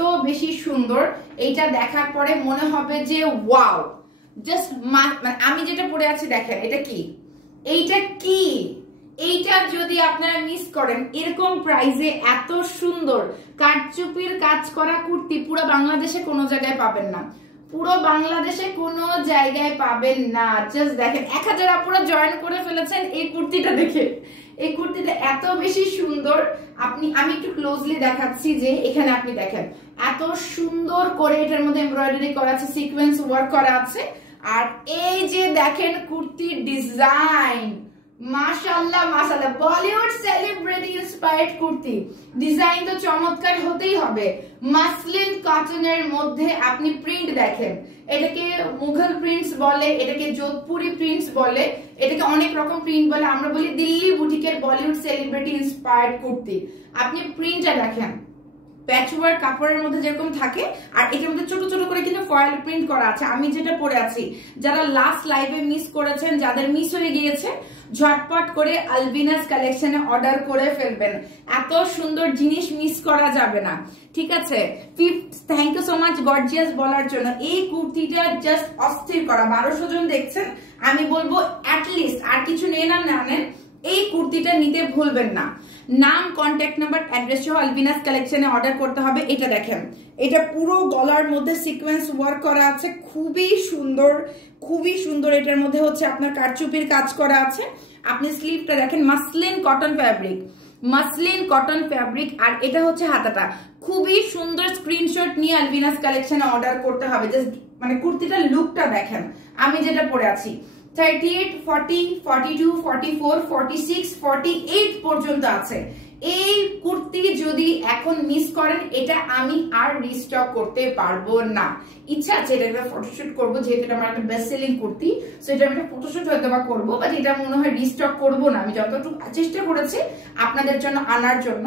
এত বেশি সুন্দর, এইটা দেখার পরে মনে হবে যে ওয়াও, জাস্ট মানে আমি যেটা পরে আছি দেখেন এটা কি, এইটা কি, এইটা যদি আপনারা মিস করেন এরকম প্রাইসে এত সুন্দর কারচুপির কাজ করা কুর্তি পুরো বাংলাদেশে কোনো জায়গায় পাবেন না, পুরো বাংলাদেশে কোনো জায়গায় পাবেন না। জাস্ট দেখেন 1000 আপুরা জয়েন করে ফেলেছেন এই কুর্তিটা দেখে, এই কুর্তিটা এত বেশি সুন্দর। আমি একটু ক্লোজলি দেখাচ্ছি যে এখানে আপনি দেখেন এত সুন্দর করে এটার মধ্যে এমব্রয়ডারি করা আছে, সিকোয়েন্স ওয়ার্ক করা আছে, আর এই যে দেখেন কুর্তির ডিজাইন, মাশাআল্লাহ মাশাআল্লাহ, Bollywood celebrity inspired kurti. Design তো চমৎকার হতেই হবে। মাসলিন কটনের মধ্যে আপনি প্রিন্ট দেখেন, এটাকে মুঘল প্রিন্টস বলে, এটাকে যোধপুরি প্রিন্টস বলে, এটাকে অনেক রকম প্রিন্ট বলে, আমরা বলি দিল্লি বুটিকের বলিউড সেলিব্রিটি ইন্সপায়ার্ড কুর্তি। আপনি প্রিন্টটা দেখেন, প্যাচওয়ার্ক কাপড়ের মধ্যে যেরকম থাকে, আর এটার মধ্যে ছোট ছোট করে কিন্তু ফয়েল প্রিন্ট করা আছে। আমি যেটা পরে আছি, যারা লাস্ট লাইভে মিস করেছেন, যাদের মিস হয়ে গিয়েছে, ঝটপট করে আলবিনাস কালেকশনে অর্ডার করে ফেলবেন, এত সুন্দর জিনিস মিস করা যাবে না, ঠিক আছে। Thank you so much gorgeous বলার জন্য। এই কুর্তিটা জাস্ট অস্থির করা, 1200 জন দেখছেন, আমি বলবো অ্যাটলিস্ট আর কিছু নেন আর না নেন, এই কুর্তিটা নিতে ভুলবেন না। নাম, কন্ট্যাক্ট নাম্বার, অ্যাড্রেস সহ আলবিনাস কালেকশনে অর্ডার করতে হবে। এটা দেখেন, এটা পুরো গলার মধ্যে সিকোয়েন্স ওয়ার্ক করা আছে, খুবই সুন্দর, খুবই সুন্দর। এটার মধ্যে হচ্ছে আপনার কারচুপির কাজ করা আছে। আপনি স্লিভটা দেখেন, muslin cotton fabric, muslin cotton fabric, আর এটা হচ্ছে হাতাটা, খুবই সুন্দর। স্ক্রিনশট নিয়ে আলবিনাস কালেকশনে অর্ডার করতে হবে। জাস্ট মানে কুর্তিটার লুকটা দেখেন, আমি যেটা পরে আছি 38, 40, 42, 44, 46, 48 পর্যন্ত আছে। এই কুর্তি যদি এখন মিস করেন, এটা আমি আর রিস্টক করতে পারবো না। ইচ্ছা আছে এটা একটা ফটোশুট করবো, যেহেতু এটা আমার একটা বেস্ট সেলিং কুর্তি, সো এটা আমি একটা ফটোশুট হয়তো বা করবো, বাট এটা মনে হয় রিস্টক করবো না। আমি যতটুকু চেষ্টা করেছি আপনাদের জন্য আনার জন্য।